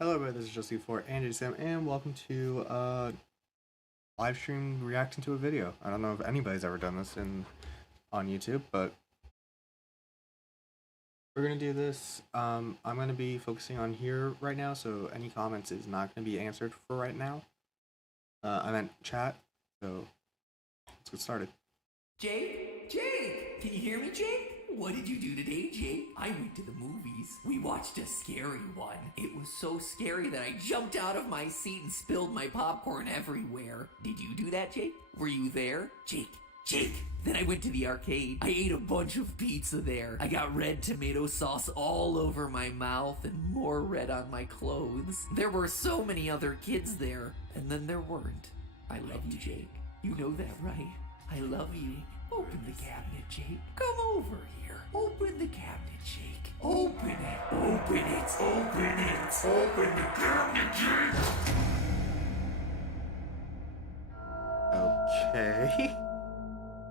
Hello everybody, this is Justy4 and Sam, and welcome to live stream reacting to a video. I don't know if anybody's ever done this on YouTube, but we're gonna do this. I'm gonna be focusing on here right now, so any comments is not gonna be answered for right now. I meant chat, so let's get started. Jake, can you hear me, Jake? What did you do today, Jake? I went to the movies. We watched a scary one. It was so scary that I jumped out of my seat and spilled my popcorn everywhere. Did you do that, Jake? Were you there? Jake. Then I went to the arcade. I ate a bunch of pizza there. I got red tomato sauce all over my mouth and more red on my clothes. There were so many other kids there, and then there weren't. I love you, Jake. You know that, right? I love you. Open the cabinet, Jake. Come over here. Open the cabinet, Jake. Open it. Open it. Open it. Open the cabinet, Jake. Okay.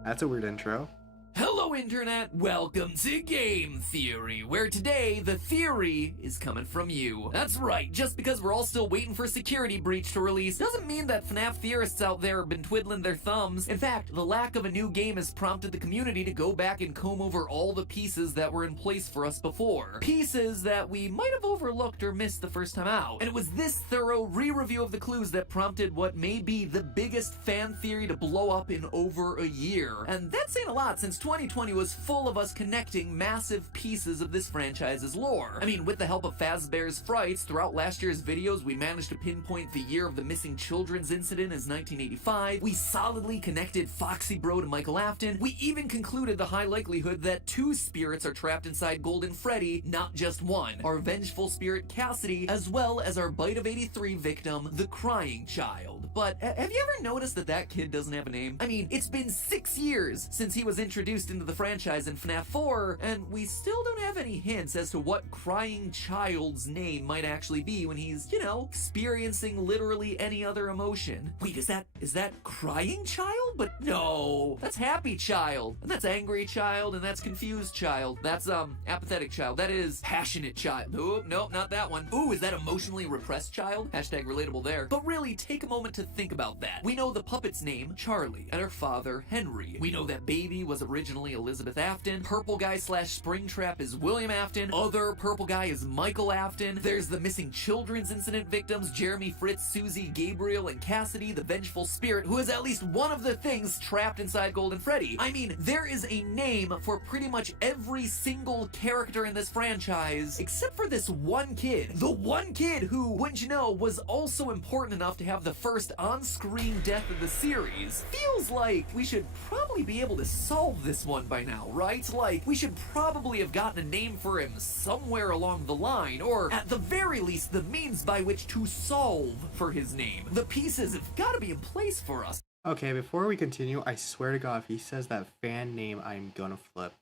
That's a weird intro. Hello, Internet! Welcome to Game Theory, where today the theory is coming from you. That's right, just because we're all still waiting for Security Breach to release doesn't mean that FNAF theorists out there have been twiddling their thumbs. In fact, the lack of a new game has prompted the community to go back and comb over all the pieces that were in place for us before. Pieces that we might have overlooked or missed the first time out. And it was this thorough re-review of the clues that prompted what may be the biggest fan theory to blow up in over a year. And that's saying a lot, since 2020 was full of us connecting massive pieces of this franchise's lore. I mean, with the help of Fazbear's Frights, throughout last year's videos, we managed to pinpoint the year of the missing children's incident as 1985. We solidly connected Foxy Bro to Michael Afton. We even concluded the high likelihood that two spirits are trapped inside Golden Freddy, not just one. Our vengeful spirit Cassidy, as well as our Bite of 83 victim, the Crying Child. But have you ever noticed that that kid doesn't have a name? I mean, it's been 6 years since he was introduced into the franchise in FNAF 4, and we still don't have any hints as to what Crying Child's name might actually be when he's, you know, experiencing literally any other emotion. Wait, is that Crying Child? But no, that's Happy Child, and that's Angry Child, and that's Confused Child. That's Apathetic Child. That is Passionate Child. Nope, not that one. Ooh, is that Emotionally Repressed Child? Hashtag relatable there. But really, take a moment to think about that. We know the puppet's name, Charlie, and her father, Henry. We know that baby was originally Elizabeth Afton. Purple guy / Springtrap is William Afton. Other purple guy is Michael Afton. There's the missing children's incident victims, Jeremy, Fritz, Susie, Gabriel, and Cassidy, the vengeful spirit, who is at least one of the things trapped inside Golden Freddy. I mean, there is a name for pretty much every single character in this franchise, except for this one kid. The one kid who, wouldn't you know, was also important enough to have the first on-screen death of the series. Feels like we should probably be able to solve this one by now, right? Like, we should probably have gotten a name for him somewhere along the line, or at the very least, the means by which to solve for his name. The pieces have got to be in place for us. Okay, before we continue, I swear to God, if he says that fan name, I'm gonna flip.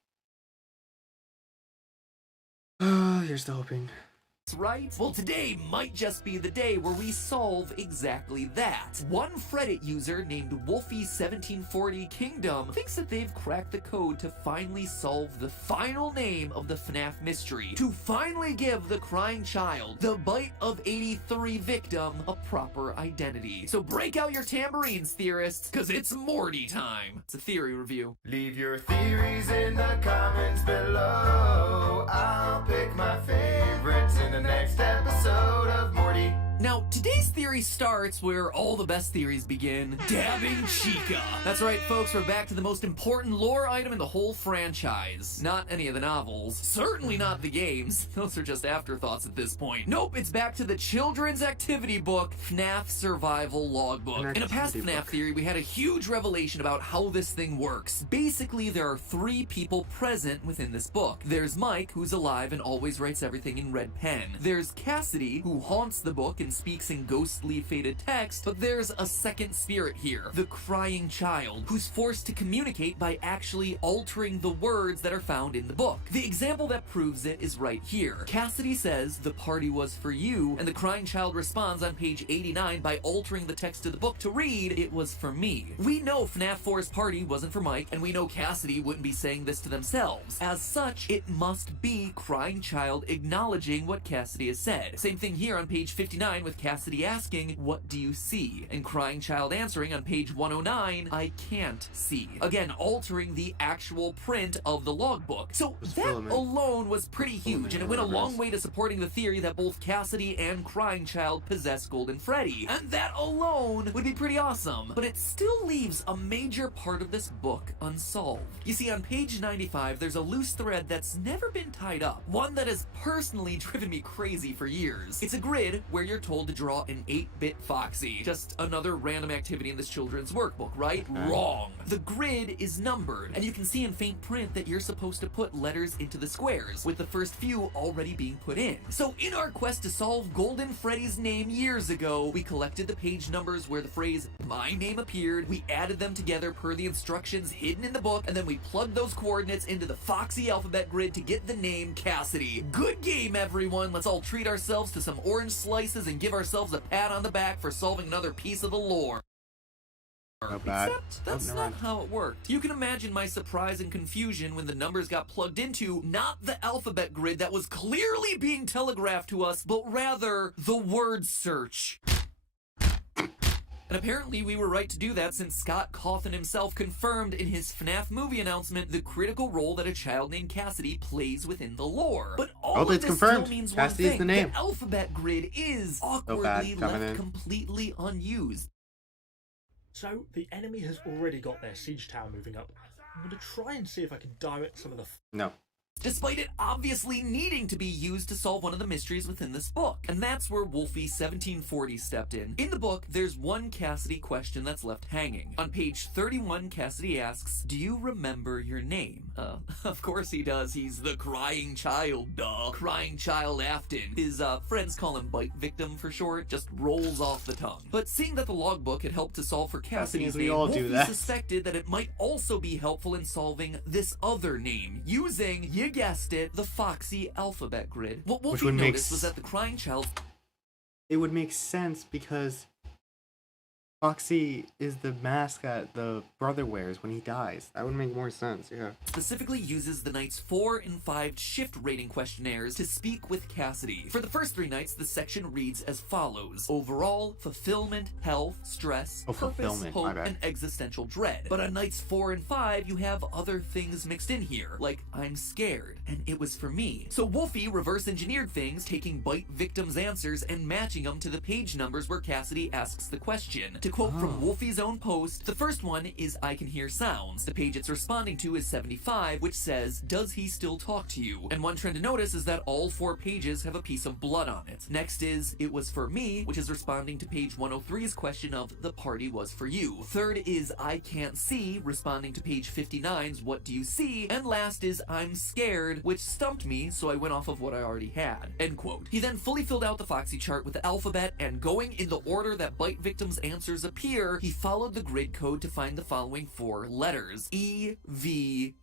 Here's the hoping. Right? Well, today might just be the day where we solve exactly that. One Reddit user named Wolfie1740 Kingdom thinks that they've cracked the code to finally solve the final name of the FNAF mystery, to finally give the Crying Child, the Bite of 83 victim, a proper identity. So break out your tambourines, theorists, cause it's Morty time. It's a theory review. Leave your theories in the comments below. I'll pick my favorites in the next episode of Morty. Now, today's theory starts where all the best theories begin, dabbing Chica. That's right, folks, we're back to the most important lore item in the whole franchise. Not any of the novels. Certainly not the games. Those are just afterthoughts at this point. Nope, it's back to the children's activity book, FNAF Survival Logbook. In a past FNAF theory, we had a huge revelation about how this thing works. Basically, there are 3 people present within this book. There's Mike, who's alive and always writes everything in red pen. There's Cassidy, who haunts the book and speaks in ghostly inexplicably faded text, but there's a second spirit here, the crying child, who's forced to communicate by actually altering the words that are found in the book. The example that proves it is right here. Cassidy says, "The party was for you," and the crying child responds on page 89 by altering the text of the book to read, "It was for me." We know FNAF 4's party wasn't for Mike, and we know Cassidy wouldn't be saying this to themselves. As such, it must be crying child acknowledging what Cassidy has said. Same thing here on page 59 with Cassidy asking, "What do you see?" and crying child answering on page 109, "I can't see." Again, altering the actual print of the logbook. So that alone was pretty huge, and it went a long way to supporting the theory that both Cassidy and crying child possess Golden Freddy. And that alone would be pretty awesome, but it still leaves a major part of this book unsolved. You see, on page 95, there's a loose thread that's never been tied up, one that has personally driven me crazy for years. It's a grid where you're told to draw an 8-bit Foxy. Just another random activity in this children's workbook, right? Wrong. The grid is numbered, and you can see in faint print that you're supposed to put letters into the squares, with the first few already being put in. So in our quest to solve Golden Freddy's name years ago, we collected the page numbers where the phrase "my name" appeared, we added them together per the instructions hidden in the book, and then we plugged those coordinates into the Foxy alphabet grid to get the name Cassidy. Good game, everyone! Let's all treat ourselves to some orange slices and give ourselves a pat on the back for solving another piece of the lore. Except that's not how it worked. You can imagine my surprise and confusion when the numbers got plugged into not the alphabet grid that was clearly being telegraphed to us, but rather the word search. And apparently we were right to do that, since Scott Cawthon himself confirmed in his FNAF movie announcement the critical role that a child named Cassidy plays within the lore. But all of this still means one thing. The name. The alphabet grid is awkwardly left completely unused. So the enemy has already got their siege tower moving up. I'm going to try and see if I can direct some of the... No. Despite it obviously needing to be used to solve one of the mysteries within this book. And that's where Wolfie 1740 stepped in. In the book, there's one Cassidy question that's left hanging. On page 31, Cassidy asks, "Do you remember your name?" Of course he does. He's the crying child, duh. Crying child Afton. His friends call him Bite Victim for short, just rolls off the tongue. But seeing that the logbook had helped to solve for Cassidy's name, Wolfie suspected that it might also be helpful in solving this other name, using, you guessed it, the Foxy alphabet grid. What Wolfie noticed was that the crying child... It would make sense because Foxy is the mask that the brother wears when he dies. That would make more sense, yeah. Specifically uses the nights 4 and 5 shift rating questionnaires to speak with Cassidy. For the first 3 nights, the section reads as follows: overall, fulfillment, health, stress, purpose, hope, and existential dread. But on nights 4 and 5, you have other things mixed in here, like I'm scared, and it was for me. So Wolfie reverse engineered things, taking Bite Victim's answers and matching them to the page numbers where Cassidy asks the question. To quote from Wolfie's own post, the first one is "I can hear sounds." The page it's responding to is 75, which says, "Does he still talk to you?" And one trend to notice is that all 4 pages have a piece of blood on it. Next is "It was for me," which is responding to page 103's question of "The party was for you." Third is "I can't see," responding to page 59's "What do you see?" And last is "I'm scared," which stumped me, so I went off of what I already had. End quote. He then fully filled out the Foxy chart with the alphabet, and going in the order that Bite Victim's answers appear, he followed the grid code to find the following 4 letters. E-V-A-N.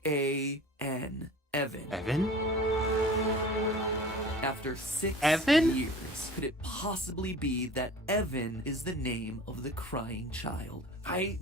Evan. Evan? After 6 Evan? years, could it possibly be that Evan is the name of the crying child? I'm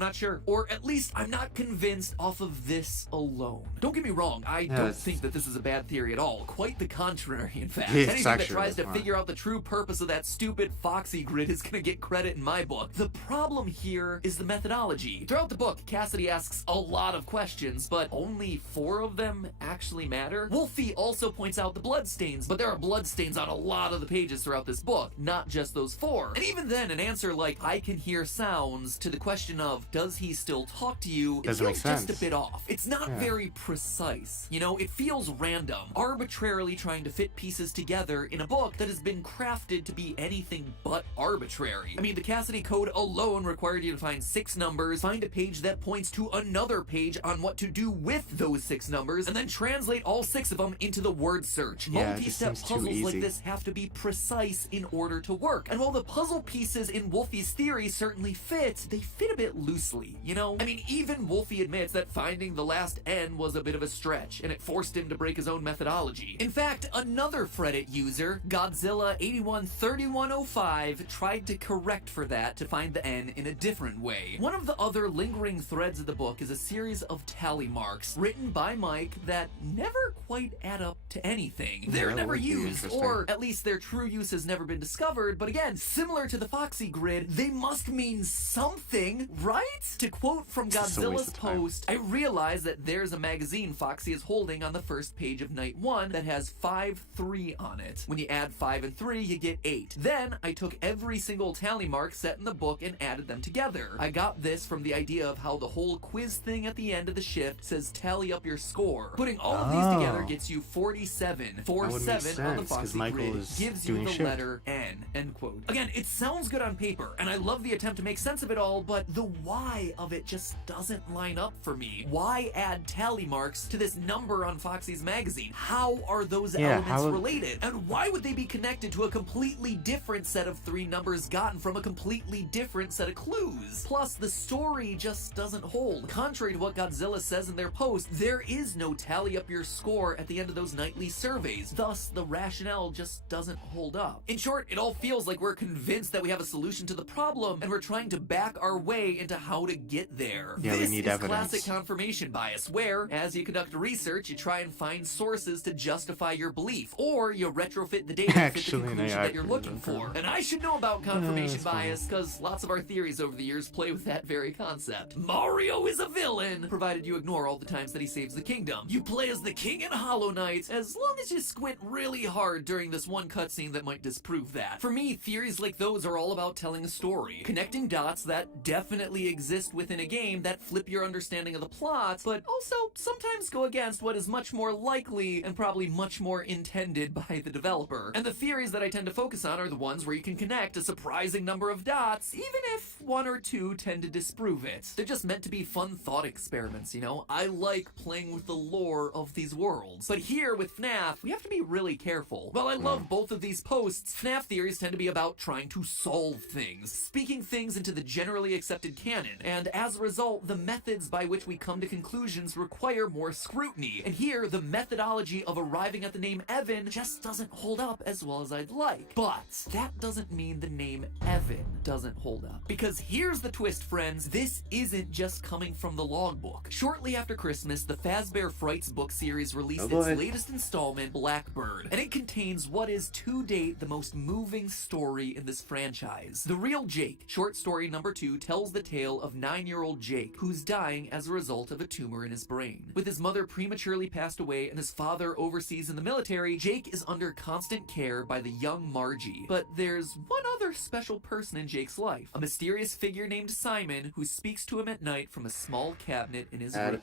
not sure. Or at least I'm not convinced off of this alone. Don't get me wrong, I don't think that this is a bad theory at all. Quite the contrary, in fact. Anything that tries to figure out the true purpose of that stupid Foxy grid is gonna get credit in my book. The problem here is the methodology. Throughout the book, Cassidy asks a lot of questions, but only 4 of them actually matter. Wolfie also points out the bloodstains, but there are bloodstains on a lot of the pages throughout this book, not just those 4. And even then, an answer like "I can hear sound" sounds to the question of, does he still talk to you, it Doesn't make feels just a sense. bit off. It's not Yeah. very precise. You know, it feels random, arbitrarily trying to fit pieces together in a book that has been crafted to be anything but arbitrary. I mean, the Cassidy code alone required you to find 6 numbers, find a page that points to another page on what to do with those 6 numbers, and then translate all 6 of them into the word search. Yeah, it just Multi-step seems too puzzles like easy. this have to be precise in order to work. And while the puzzle pieces in Wolfie's theory certainly fit, they fit a bit loosely, you know? I mean, even Wolfie admits that finding the last N was a bit of a stretch, and it forced him to break his own methodology. In fact, another Reddit user, Godzilla813105, tried to correct for that to find the N in a different way. One of the other lingering threads of the book is a series of tally marks written by Mike that never quite add up to anything. They're that never would be used, interesting. or at least their true use has never been discovered, but again, similar to the Foxy grid, they must mean something, right? To quote from just a waste Godzilla's of time. post, I realize that there's a magazine Foxy is holding on the first page of Night 1 that has 5-3 on it. When you add 5 and 3, you get 8. Then, I took every single tally mark set in the book and added them together. I got this from the idea of how the whole quiz thing at the end of the shift says tally up your score. Putting all of these together Oh. gets you 47. That would make 47 on the sense, 'cause Foxy Michael grid is gives you doing the shift. letter N, end quote. Again, it sounds good on paper, and I love the attempt to make sense of it all, but the why of it just doesn't line up for me. Why add tally marks to this number on Foxy's magazine? How are those Yeah, elements how- related? And why would they be connected to a completely different set of 3 numbers gotten from a completely different set of clues? Plus, the story just doesn't hold. Contrary to what Godzilla says in their post, there is no tally up your score at the end of those nightly surveys. Thus, the rationale just doesn't hold up. In short, it all feels like we're convinced that we have a solution to the problem, and we're trying to back our way into how to get there. Yeah, we This need is evidence. classic confirmation bias, where, as you conduct research, you try and find sources to justify your belief, or you retrofit the data to fit the Actually, conclusion yeah, that you're looking okay. for. And I should know about confirmation that's funny. bias, because lots of our theories over the years play with that very concept. Mario is a villain, provided you ignore all the times that he saves the kingdom. You play as the king in Hollow Knight, as long as you squint really hard during this one cutscene that might disprove that. For me, theories like those are all about telling a story, connecting dots that definitely exist within a game that flip your understanding of the plot, but also sometimes go against what is much more likely and probably much more intended by the developer. And the theories that I tend to focus on are the ones where you can connect a surprising number of dots, even if 1 or 2 tend to disprove it. They're just meant to be fun thought experiments, you know? I like playing with the lore of these worlds. But here with FNAF, we have to be really careful. While I love both of these posts, FNAF theories tend to be about trying to solve things, speaking things into the generally accepted canon, and as a result, the methods by which we come to conclusions require more scrutiny. And here, the methodology of arriving at the name Evan just doesn't hold up as well as I'd like. But that doesn't mean the name Evan doesn't hold up. Because here's the twist, friends, this isn't just coming from the logbook. Shortly after Christmas, the Fazbear Frights book series released Oh its boy. latest installment, Blackbird, and it contains what is to date the most moving story in this franchise. The Real Jake, short story number 2, tells the tale of 9-year-old Jake, who's dying as a result of a tumor in his brain. With his mother prematurely passed away and his father overseas in the military, Jake is under constant care by the young Margie. But there's one other special person in Jake's life, a mysterious figure named Simon, who speaks to him at night from a small cabinet in his room.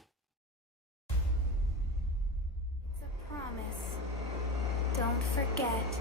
It's a promise. Don't forget.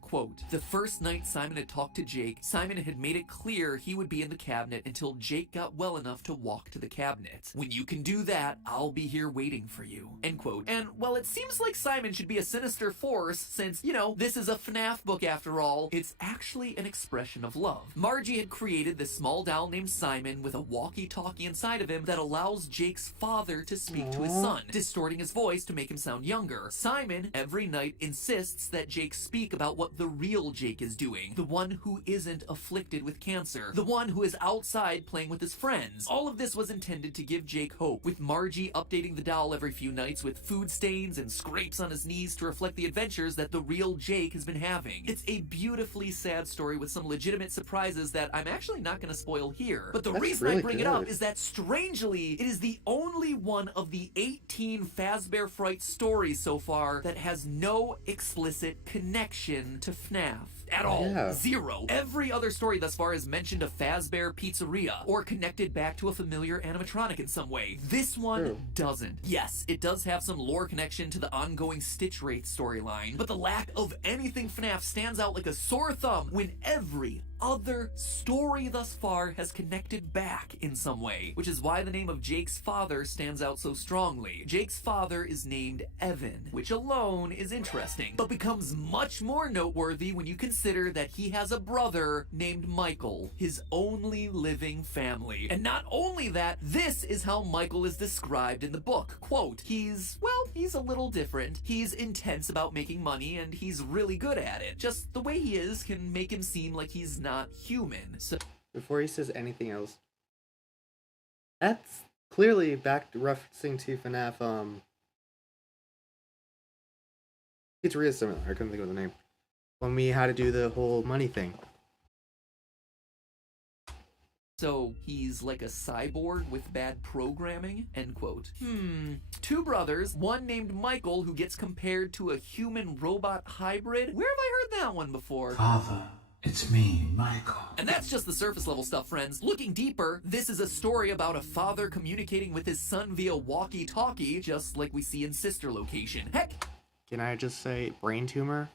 Quote, the first night Simon had talked to Jake, Simon had made it clear he would be in the cabinet until Jake got well enough to walk to the cabinet. When you can do that, I'll be here waiting for you. End quote. And while it seems like Simon should be a sinister force, since, you know, this is a FNAF book after all, it's actually an expression of love. Margie had created this small doll named Simon with a walkie-talkie inside of him that allows Jake's father to speak to his son, distorting his voice to make him sound younger. Simon, every night, insists that Jake speak about what the real Jake is doing, the one who isn't afflicted with cancer, the one who is outside playing with his friends. All of this was intended to give Jake hope, with Margie updating the doll every few nights with food stains and scrapes on his knees to reflect the adventures that the real Jake has been having. It's a beautifully sad story with some legitimate surprises that I'm actually not going to spoil here. But the That's reason I really bring it up good. is that strangely, it is the only one of the 18 Fazbear Fright stories so far that has no explicit connection connection to FNAF. At all. Yeah. Zero. Every other story thus far has mentioned a Fazbear Pizzeria or connected back to a familiar animatronic in some way. This one True. doesn't. Yes, it does have some lore connection to the ongoing Stitch Wraith storyline, but the lack of anything FNAF stands out like a sore thumb when every other story thus far has connected back in some way, which is why the name of Jake's father stands out so strongly. Jake's father is named Evan, which alone is interesting, but becomes much more noteworthy when you consider that he has a brother named Michael, his only living family. And not only that, this is how Michael is described in the book. Quote, he's a little different. He's intense about making money and he's really good at it. Just the way he is can make him seem like he's not human. So Before he says anything else, that's clearly back referencing to FNAF. Pizzeria is similar. I couldn't think of the name. When we had to do the whole money thing. So he's like a cyborg with bad programming? End quote. Two brothers, one named Michael who gets compared to a human-robot hybrid? Where have I heard that one before? Father, it's me, Michael. And that's just the surface level stuff, friends. Looking deeper, this is a story about a father communicating with his son via walkie-talkie, just like we see in Sister Location. Heck, Can I just say brain tumor?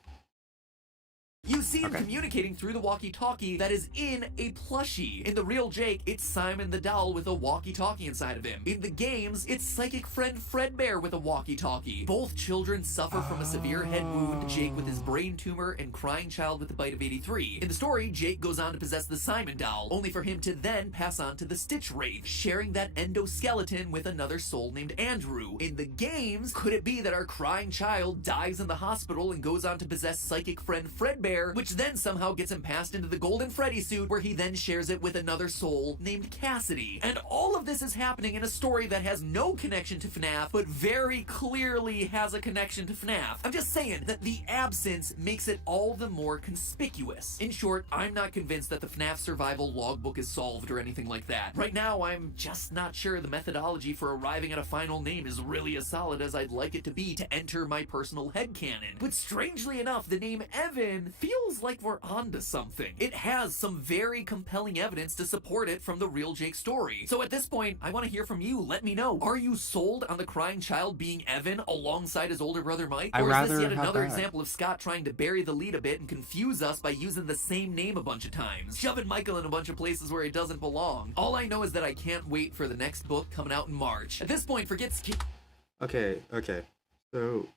you see him Okay. communicating through the walkie-talkie that is in a plushie. In the real Jake, it's Simon the doll with a walkie-talkie inside of him. In the games, it's psychic friend Fredbear with a walkie-talkie. Both children suffer from a severe head wound, Jake with his brain tumor and crying child with the bite of 83. In the story, Jake goes on to possess the Simon doll, only for him to then pass on to the Stitch Wraith, sharing that endoskeleton with another soul named Andrew. In the games, could it be that our crying child dies in the hospital and goes on to possess psychic friend Fredbear, which then somehow gets him passed into the Golden Freddy suit, where he then shares it with another soul named Cassidy. And all of this is happening in a story that has no connection to FNAF, but very clearly has a connection to FNAF. I'm just saying that the absence makes it all the more conspicuous. In short, I'm not convinced that the FNAF survival logbook is solved or anything like that. Right now, I'm just not sure the methodology for arriving at a final name is really as solid as I'd like it to be to enter my personal headcanon. But strangely enough, the name Evan feels like we're onto something. It has some very compelling evidence to support it from the real Jake story. So at this point, I want to hear from you. Let me know. Are you sold on the crying child being Evan alongside his older brother Mike? I'd Or is this rather yet have another that. example of Scott trying to bury the lead a bit and confuse us by using the same name a bunch of times, shoving Michael in a bunch of places where he doesn't belong? All I know is that I can't wait for the next book coming out in March. At this point, forget Okay. So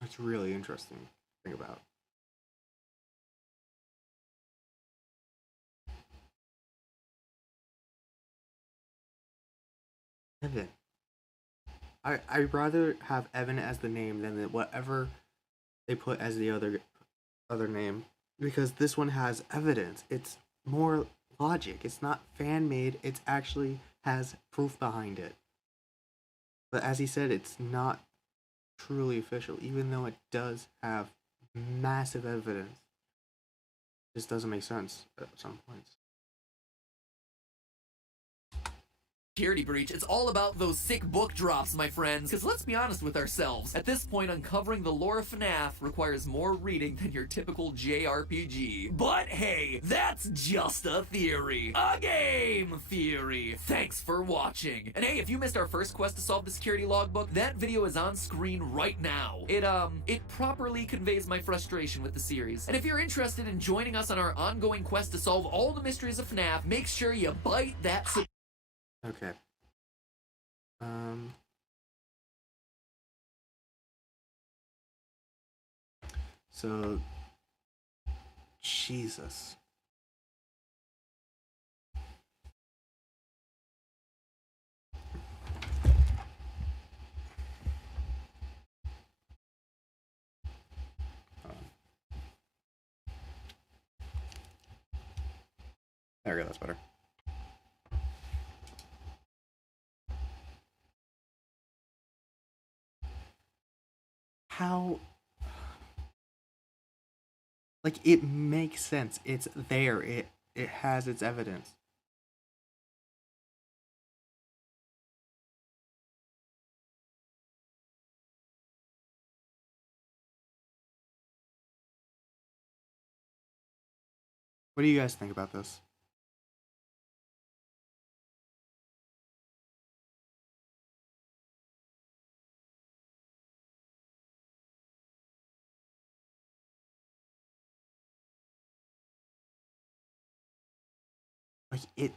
that's really interesting to think about. Evan. I'd rather have Evan as the name than whatever they put as the other name, because this one has evidence. It's more logic. It's not fan made. It actually has proof behind it. But as he said, it's not truly official, even though it does have massive evidence. This doesn't make sense at some points. security breach. It's all about those sick book drops, my friends. Because let's be honest with ourselves. At this point, uncovering the lore of FNAF requires more reading than your typical JRPG. But hey, that's just a theory. A game theory. Thanks for watching. And hey, if you missed our first quest to solve the security logbook, that video is on screen right now. It properly conveys my frustration with the series. And if you're interested in joining us on our ongoing quest to solve all the mysteries of FNAF, make sure you bite that Okay. So, Jesus. There we go, that's better. How, like, it makes sense. It's there. It has its evidence. What do you guys think about this? Like it.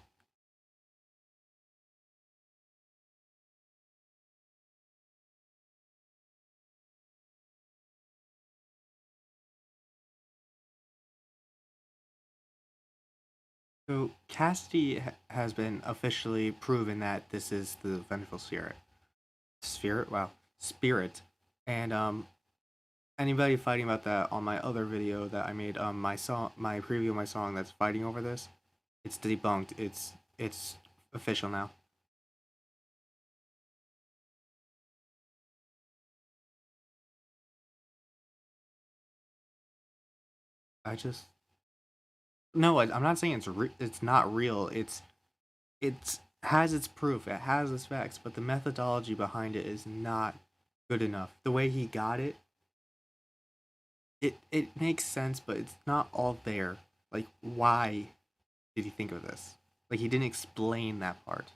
So Cassidy has been officially proven that this is the vengeful spirit. Spirit, wow, spirit, and anybody fighting about that on my other video that I made, my preview of my song that's fighting over this, it's debunked. It's official now. I just no, I'm not saying it's not real. It's has its proof. It has its facts, but the methodology behind it is not good enough. The way he got it, it makes sense, but it's not all there. Like, why did he think of this? Like, he didn't explain that part.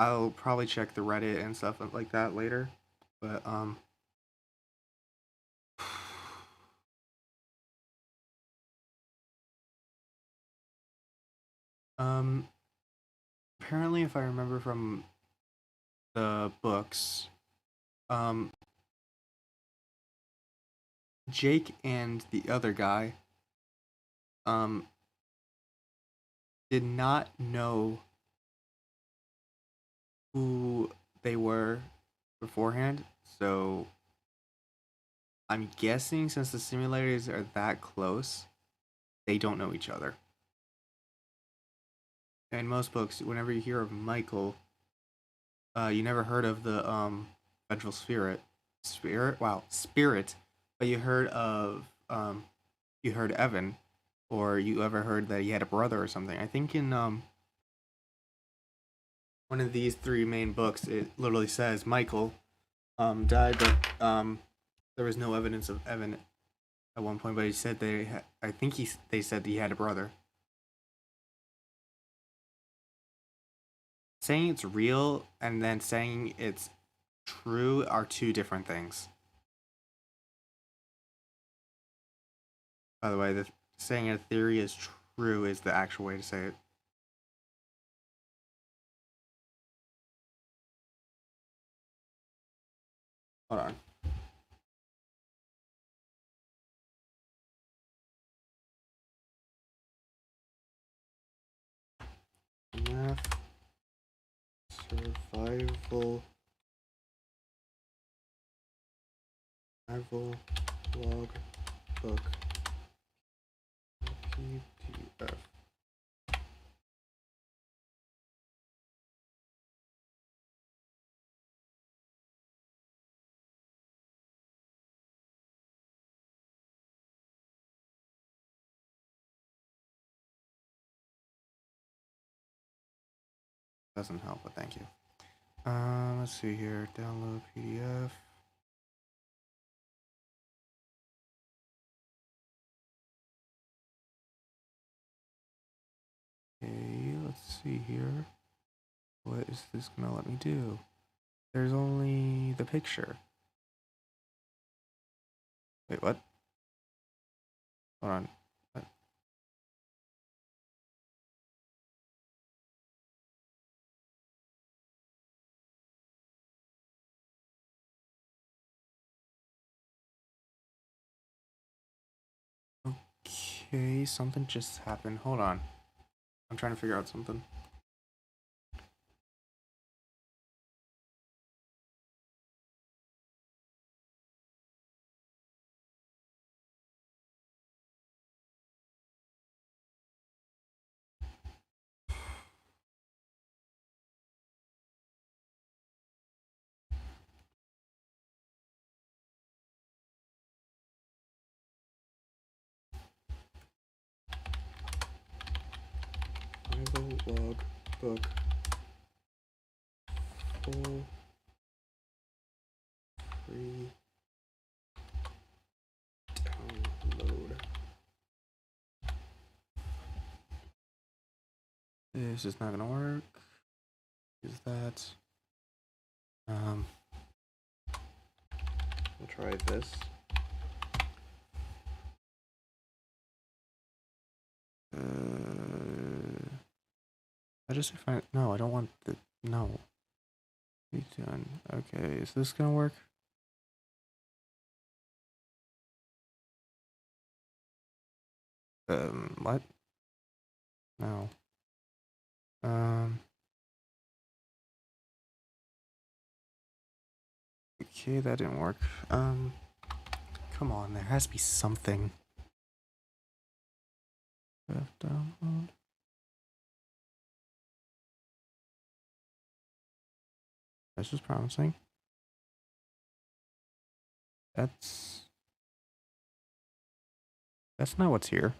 I'll probably check the Reddit and stuff like that later, but um, apparently, if I remember from the books, um, Jake and the other guy, um, did not know who they were beforehand. So I'm guessing since the simulators are that close, they don't know each other. In most books, whenever you hear of Michael, you never heard of the vengeful spirit, but you heard Evan, or you ever heard that he had a brother or something. I think in one of these three main books, it literally says Michael died, but there was no evidence of Evan at one point. But he said they said he had a brother. Saying it's real and then saying it's true are two different things. By the way, saying a theory is true is the actual way to say it. Hold on. Math survival log book PDF. Doesn't help, but thank you. Let's see here. Download PDF. Okay, let's see here. What is this gonna let me do? There's only the picture. Wait, what? Hold on. What? Okay, something just happened. Hold on. I'm trying to figure out something. Survival log book full free download. This is not gonna work. Use that. We'll try this. I just find no, I don't want the no. Be done. Okay, is this gonna work? What? No. Okay, that didn't work. Come on, there has to be something. Download. This is promising. That's not what's here.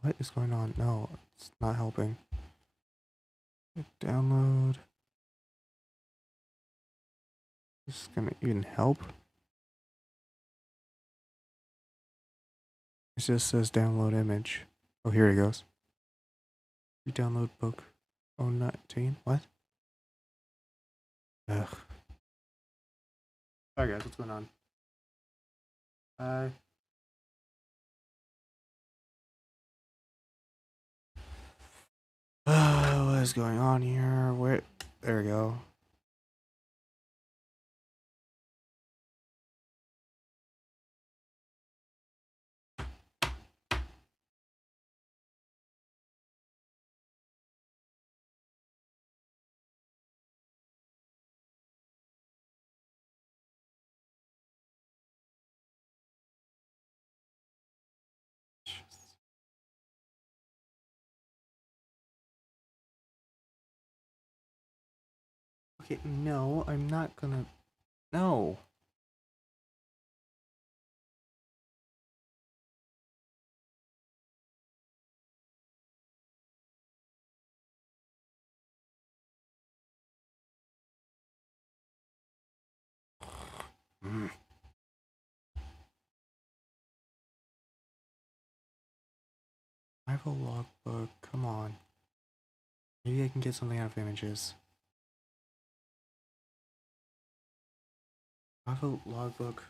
What is going on? No, it's not helping. Download. This is gonna even help. It just says download image. Oh, here it goes. You download book 019. What? Ugh. Sorry guys, what's going on? Bye. What is going on here? Where? There we go. Okay, no, I'm not gonna. No. Mm. I have a logbook. Come on. Maybe I can get something out of images. I have a logbook.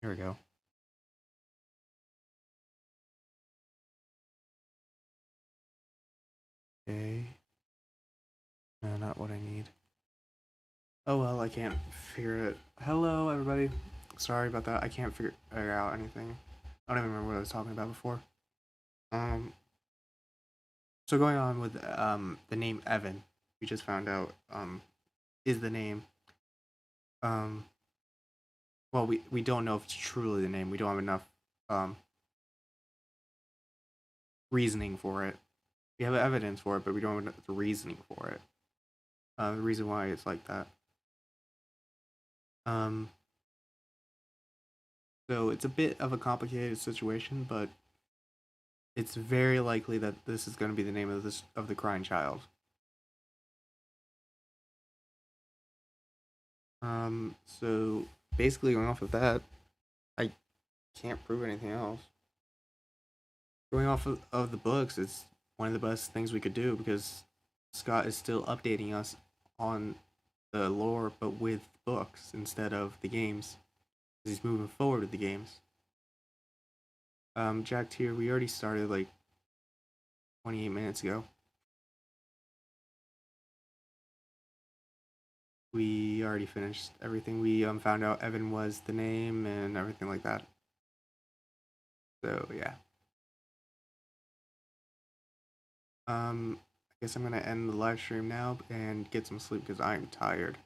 Here we go. Okay. No, not what I need. Oh well, I can't figure it. Hello, everybody. Sorry about that. I can't figure out anything. I don't even remember what I was talking about before. So going on with the name Evan, we just found out is the name. Well, we don't know if it's truly the name. We don't have enough reasoning for it. We have evidence for it, but we don't have the reasoning for it. The reason why it's like that. So it's a bit of a complicated situation, but it's very likely that this is going to be the name of the crying child. So basically going off of that, I can't prove anything else. Going off of the books, it's one of the best things we could do because Scott is still updating us on the lore, but with books instead of the games. He's moving forward with the games. Jack Tier, we already started like 28 minutes ago. We already finished everything. We found out Evan was the name and everything like that. So yeah. I guess I'm gonna end the live stream now and get some sleep because I'm tired.